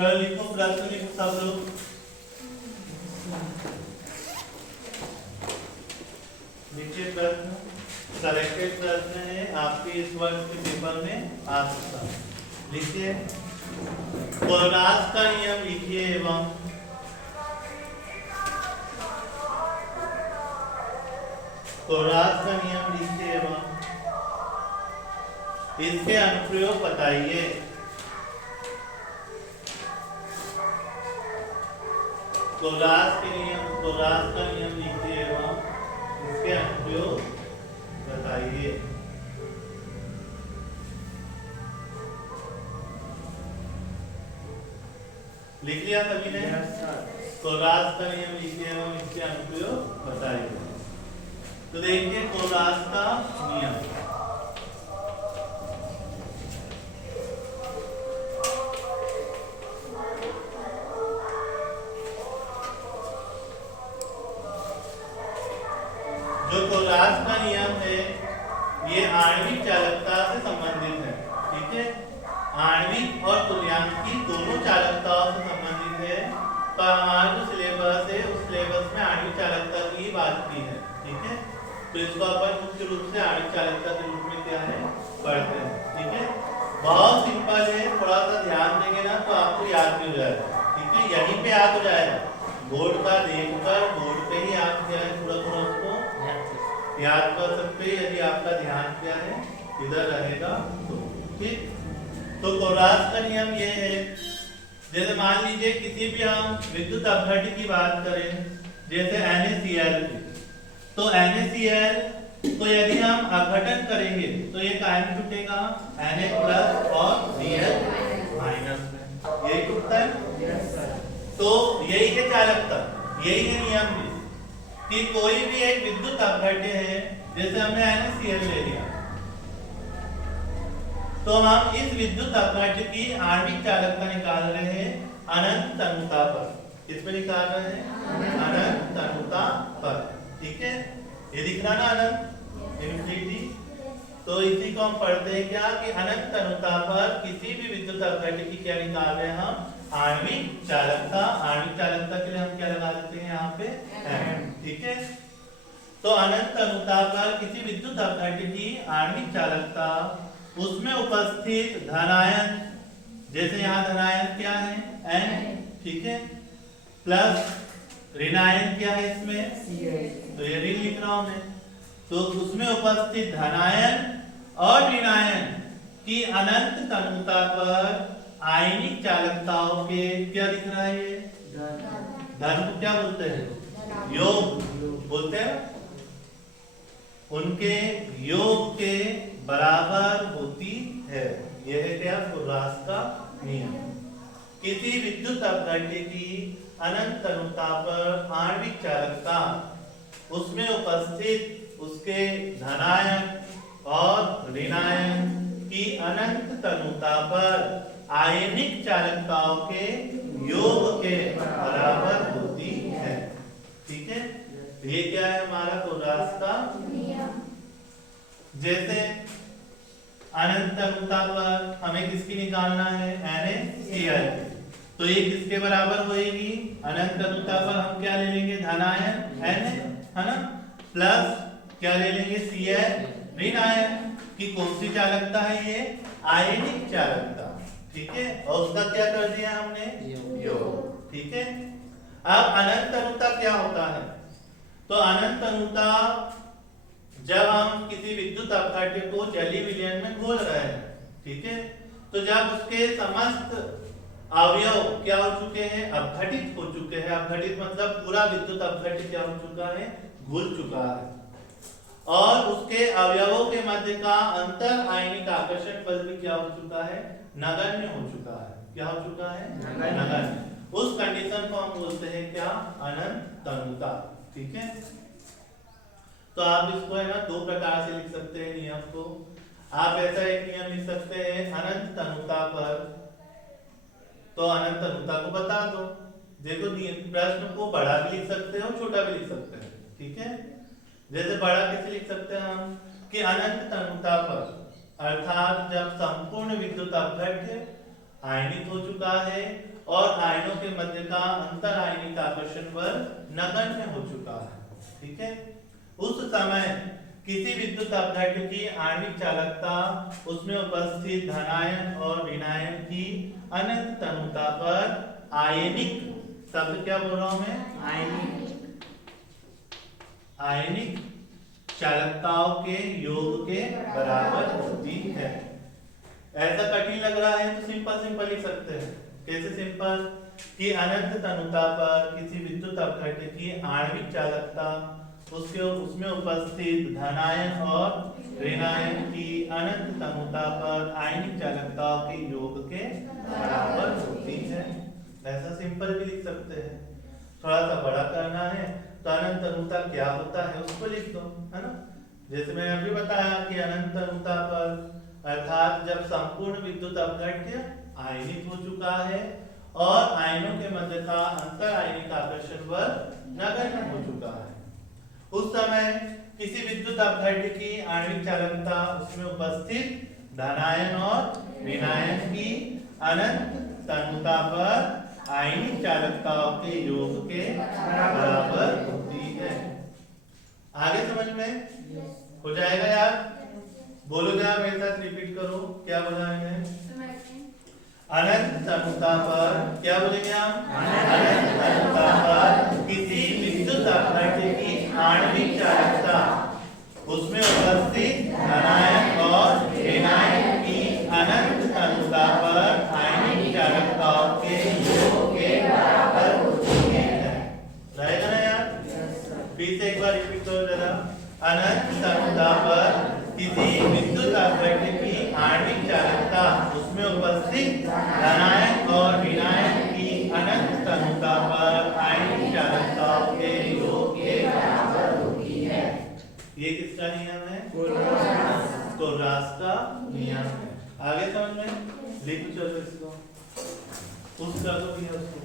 चलो लिखो, प्रश्न लिखो सब लोग। लिखिए प्रश्न, करेक्टेड प्रश्न है, आपके इस वर्ष के पेपर में आ सकता है। लिखिए, कोलराज का नियम लिखिए एवं कोलराज का नियम लिखिए एवं इसके अनुप्रयोग बताइए। कोलराज का नियम लिखिए एवं इसके अनुप्रयोग बताइए। लिख लिया सभी ने? कोलराज का नियम लिखिए एवं इसके अनुप्रयोग बताइए। तो देखिए कोलराज का नियम, जो कोलराज का नियम है ये आणविक चालकता से संबंधित है। ठीक है, आणविक और तुल्यांकी दोनों चालकताओं से संबंधित है। तो हमारा जो सिलेबस है उस सिलेबस में आणविक चालकता की बात की है। ठीक है, तो इसको अपन मुख्य रूप से आणविक चालकता के रूप में क्या है पढ़ते हैं। ठीक है, बहुत सिंपल है, थोड़ा सा ध्यान देंगे ना तो आपको याद भी हो जाएगा। ठीक है, यहीं पे याद हो जाएगा, बोर्ड का देखकर बोर्ड पे ही आप क्या है थोड़ा थोड़ा उसको याद कर सकते हैं, यदि आपका ध्यान क्या है इधर रहेगा तो। ठीक, तो कोलराज का नियम ये है, जैसे मान लीजिए किसी भी हम विद्युत अपघट्य की बात करें, जैसे NaCl की, तो NaCl तो यदि हम अपघटन करेंगे तो ये कायम छूटेगा Na+ और Cl- में, यही टूटता है। तो यही है चालकता, यही है नियम भी कि कोई भी एक विद्युत अपघट्य है, जैसे हमने NaCl ले लिया, तो हम इस विद्युत अपघट्य की आणविक चालकता निकाल रहे हैं अनंत तनुता पर। किस पे निकाल रहे हैं? अनंत तनुता पर। ठीक है, ये दिख रहा ना अनंत इनफिनिटी। तो इसी को हम पढ़ते हैं क्या कि अनंत तनुता पर किसी भी विद्युत अपघट्य की क्या निकाल रहे हैं हम? आणविक चालकता। आणविक चालकता के लिए हम क्या लगा देते हैं यहाँ पे? M। ठीक है, तो अनंत तनुता पर किसी विद्युत अपघट्य की आणविक चालकता, उसमें उपस्थित धनायन, जैसे यहाँ धनायन क्या है? N। ठीक है, प्लस ऋणायन क्या है इसमें? तो ये ऋण लिख रहा हूं मैं। तो उसमें उपस्थित धनायन और ऋणायन की अनंत तनुता पर आयनिक चालकताओं के क्या दिख रहा है? ये धन को क्या बोलते हैं? योग बोलते हैं। उनके योग के बराबर होती है। यह है क्या? कोलराज का नियम। किसी विद्युत अपघट्य की अनंत तनुता पर आणविक चालकता, उसमें उपस्थित उसके धनायन और ऋणायन की अनंत तनुता पर आयनिक चालकताओं के योग के बराबर होती है। ठीक है, ये क्या है हमारा कोलराज का नियम। जैसे अनंत तनुता पर हमें किसकी निकालना है? NaCl। तो ये किसके बराबर होएगी? अनंत तनुता पर हम क्या ले लेंगे? धनायन Na, है ना, प्लस क्या ले लेंगे? Cl ऋणायन की कौन सी चालकता है? ये आयनिक चालकता। ठीक है, और उसका क्या कर दिया हमने? योग। ठीक है, अब अनंत तनुता क्या होता है? तो अनंत तनुता जब हम किसी विद्युत अपघट्य को जलीय विलयन में घोल रहे हैं, ठीक है, तो जब उसके समस्त अवयव क्या हो चुके हैं? अपघटित हो चुके हैं। अपघटित मतलब पूरा विद्युत अपघट्य क्या हो चुका है? घुल चुका है। और उसके अवयवों के मध्य का अंतर आयनिक आकर्षण बल भी क्या हो चुका है? नगण्य हो चुका है। क्या हो चुका है? नगण्य। उस कंडीशन को हम बोलते हैं क्या? अनंत तनुता। ठीक है, तो आप इसको है ना दो प्रकार से लिख सकते हैं नियम को। आप ऐसा एक नियम लिख सकते हैं अनंत तनुता पर, तो अनंत तनुता को बता दो। देखो प्रश्न को बड़ा भी लिख सकते हो, छोटा भी लिख सकते हैं। ठीक है, जैसे बड़ा कैसे लिख सकते हैं हम कि अनंत तनुता पर, अर्थात जब संपूर्ण विद्युत अपघट्य आयनिक हो चुका है और आयनों के मध्य का अंतर आयनिक आकर्षण बल नगण्य हो चुका है। ठीक है, उस समय किसी विद्युत अपघट्य की आणविक चालकता उसमें उपस्थित धनायन और ऋणायन की अनंत तनुता पर आयनिक, शब्द क्या बोल रहा हूं मैं, आयनिक चालकताओं के योग के बराबर होती है। ऐसा कठिन लग रहा है तो सिंपल सिंपल लिख सकते हैं। कैसे सिंपल, कि अनंत तनुता पर किसी विद्युत अपघट्य की आणविक चालकता उसमें उपस्थित धनायन और ऋणायन की अनंत तनुता पर आयनिक चालकताओं के योग के बराबर होती है। ऐसा सिंपल भी लिख सकते हैं। थोड़ा सा बड़ा करना है तो अनंत तनुता क्या होता है उसको लिख दो, है ना। जैसे मैंने अभी बताया कि अनंत तनुता पर अर्थात जब संपूर्ण विद्युत अपघट्य आयनिक हो चुका है और आयनों के मध्य का अंतर आयनिक आकर्षण बल नगण्य हो चुका है, उस समय किसी विद्युत अपघट्य की आणविक चालकता उसमें उपस्थित धनायन और ऋणायन की अनंत तनुता पर आयनिक चालकताओं के योग के बराबर होती है। आगे समझ में हो जाएगा यार? बोलो जरा मेरे साथ, रिपीट करो, क्या बोला है? अनंत तनुता पर, क्या बोलेंगे हम? अनंत तनुता पर किसी विद्युत अपघट्य की आणविक चालकता उसमें उपस्थित धनायन और ऋणायन की अनंत तनुता पर आयनिक चालकताओं के योग के बराबर होती है। रहेगा ना यार? फिर से एक बार रिपीट करो जरा। अनंत तनुता पर किसी विद्युत अपघट्य की आणविक चालकता उसमें उपस्थित धनायन और ऋणायन की अनंत तनुता पर आयनिक चालकताओं के योग के बराबर होती है। ये किसका नियम है? कोलरास का नियम है। आगे समझ में लिख चलो इसको, उस कर दो उसको।